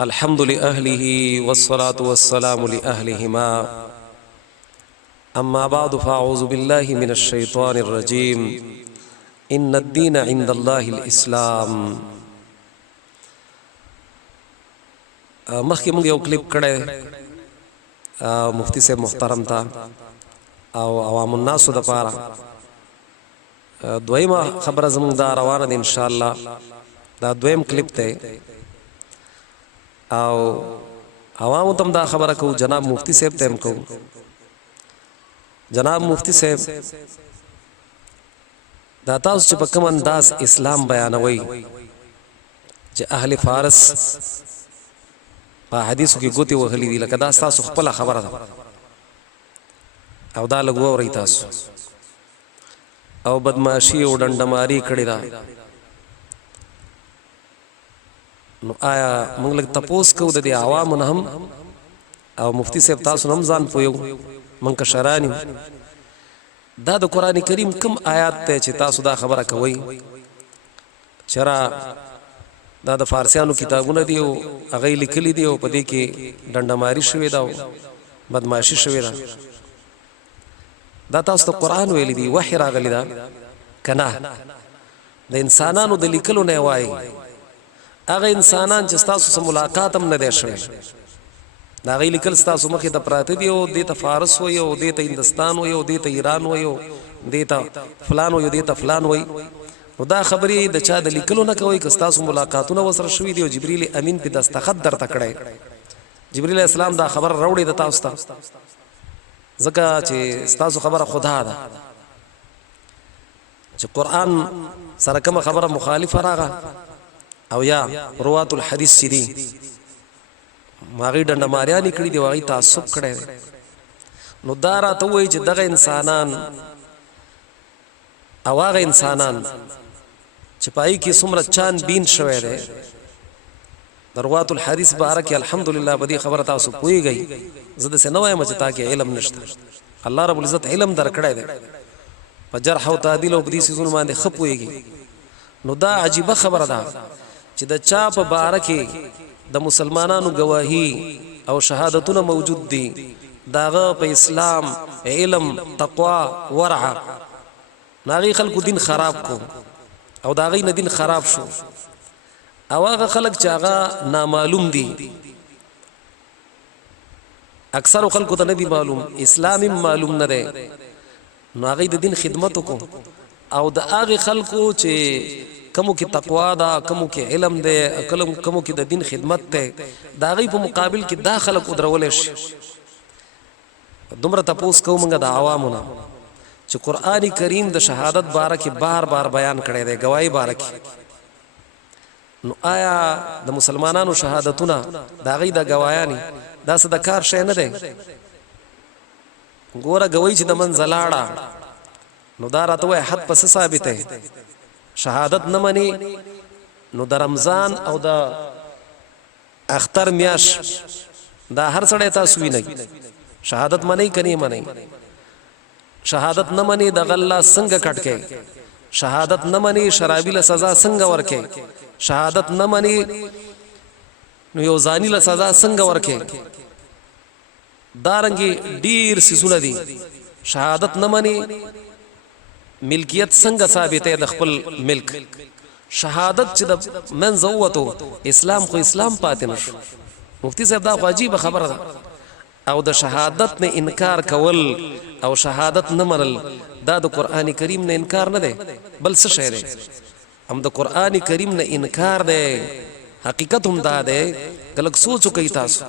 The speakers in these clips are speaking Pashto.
الحمد لأهله والصلاة والسلام لأهلهما أما بعد فأعوذ بالله من الشيطان الرجيم إن الدين عند الله الإسلام. مخکې موږ یو کلیپ کړی مفتی صاحب محترم ته او عوام الناس د پاره. دویمه خبره زموږ دا روانه ده ان شاء الله. دا دویم کلیپ ته او عوامو تم دا خبره کو جناب مفتی صاحب ته کو. جناب مفتی صاحب دا تاسو چې په کوم انداز اسلام بیانوي چې اهل فارس په حدیثو کې ګوتې وهلې دي، لکه دا تاسو خپل خبره ده او دا لګو اورئ تاسو او بدمعشي او ډنډماري کړې ده. نو آیا موږ لږ تپوس کوو د دې عوامو نه هم او مفتی صاحب تاسو هم ځان پوهیو موږ کشران یو، دا د قرآن کریم کوم آیات ته چې تاسو دا خبره کوئ چرا دا د فارسیانو کتابونه دي او هغه لیکلي دي او په دې کې ډنډماري شوې ده او بدمعشي شوې ده. دا تاسو ته قرآن ویلي دي، وحی راغلی ده کنه؟ د انسانانو د لیکلو نه وایي هغه انسانان چې تاسو سره ملاقات هم نه دی شوی، دا هغه لیکل تاسو مخې ته پراته دي او دې ته فارس وایي او دې ته هندستان وایي او دې ته ایران وایي او دې ته فلان وایي او دې ته فلان وایي. نو دا خبرې د چا د لیکلو نه کوي که تاسو ملاقاتونه وسره شوي دي او جبرئیل امین په دستخط درته کړی. جبرئیل اسلام دا خبر راوړی د تاسو ته ځکه چې تاسو خبره خدا ده چې قرآن سره کومه خبره مخالفه راغله او یا روات الحدیث چې دي هغې ډنډماریانې کړي دي او هغې تعصب کړی دی. نو دا راته ووایي چې دغه انسانان او هغه انسانان چې په هغې کې څومره چان بین شوی دی د روات الحدیث باره کې الحمدلله په دې خبره تاسو پوهېږئ. زه داسې نه وایم چې تا کې علم نشته، الله رب العزت علم درکړی دی، په جرح او تعدیل او په دې څیزونو باندې ښه پوهېږي. نو دا عجیبه خبره ده چې د چا په باره کې د مسلمانانو گواهی او شهادتونه موجود دي، داغه په اسلام علم تقوا ورع ناغي خلکو دین خراب کو او داغي نه دین خراب شو. او هغه خلک چې هغه نامعلوم دي، اکثر خلکو ته نه دي معلوم، اسلام معلوم نه دی، نو هغه د دین خدمت کو. او د هغه خلکو چې کمو کې تقوا ده، کمو کې علم ده، کمو کې د دین خدمت ده، دا غي په مقابل کې دا خلک ودرول شي. دومره تاسو کوم موږ د عوامونه چې قرآن کریم د شهادت باره کې بار بار بیان کړی دی، گواہی باره کې. نو آیا د مسلمانانو شهادتونه دا غي د گوايانی دا څه د کار شي نه دی؟ ګوره گواہی چې د منځلاړه نو دا راته وای حد پس ثابته شهادت نه مني. نو د رمضان او د اختر میاش دا هر سړی تاسو وینئ شهادت منئ کني منئ. شهادت نه مني د غلا څنګه کټکې، شهادت نه مني شرابي له سزا څنګه ورکې، شهادت نه مني نو یو ځاني له سزا څنګه ورکې. دارنګي ډیر سيزونه دي. شهادت نه مني ملکیت څنګه ثابته د خپل ملک. شهادت چې د منځ ووتو اسلام خو اسلام پاتې نشو. مفتی صاحب دا خو عجیبه خبره ده. او د شهادت نه انکار کول او شهادت نه منل دا د قرآن کریم نه انکار نه دی بل څه شی دی. هم د قرآن کریم نه انکار دی، حقیقت هم دا دی. کله سوچ وکړئ تاسو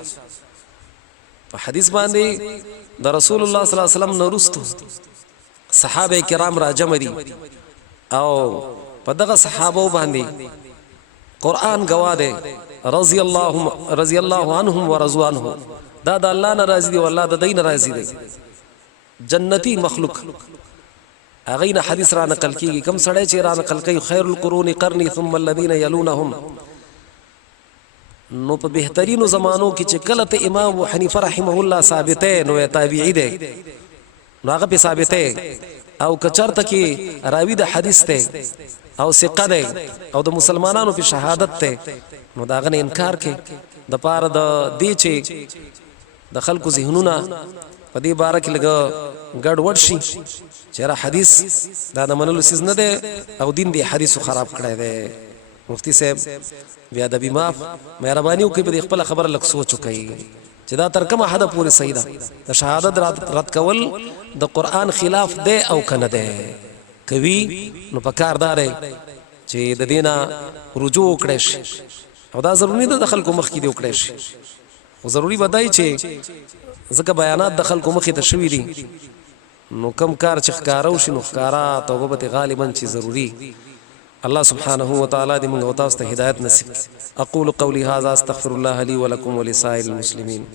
په حدیث باندې د رسول الله صلی الله علیه وسلم نه وروسته صحابه کرام را جمع دي او په دغه صحابه باندې قرآن گواه دی رضی الله عنهم ورضوا عنه. دا د الله ناراضي دي او الله د دین ناراضي دي. جنتی مخلوق هغه نه حدیث را نقل کیږي کوم سړی چې را نقل کوي خیر القرون قرنی ثم الذين يلونهم. نو په بهترینو زمانو کې چې کله ته امام ابو حنیفه رحمه الله ثابته نو تابعی دی نو هغه په ثابته او کچرته کې راوی د حدیث ته او ثقه دی او د مسلمانانو په شهادت ته نو دا غنه انکار کې د پاره د دې چې د خلکو ذهنونه په دې باره کې لږ ګډ وډ شي چې را حدیث دا د منلو سیز نه دی او دین دې حدیثو خراب کړی دی. مفتی صاحب بیا د بیماف مهرباني وکړئ په دې خپل خبره لږ سوچ وکړئ چې دا تر کومه حده پورې صحیح ده. د شهادت رد کول د قرآن خلاف دی او کنه دی کوي نو په کار دار چې د دینه رجوع وکړي شي او دا ضروري ده د خلکو مخ کې دی وکړي شي خو ضروري بدای چې ځکه بیانات د خلکو مخې ته شوي دي نو کم کار چې ښکارو شي نو ښکارا توبه به غالبا چې ضروري. الله سبحانه وتعالى دې موږ او تاسو ته هدایت نصیب. اقول قولي هذا استغفر الله لي ولكم ولسائر المسلمين.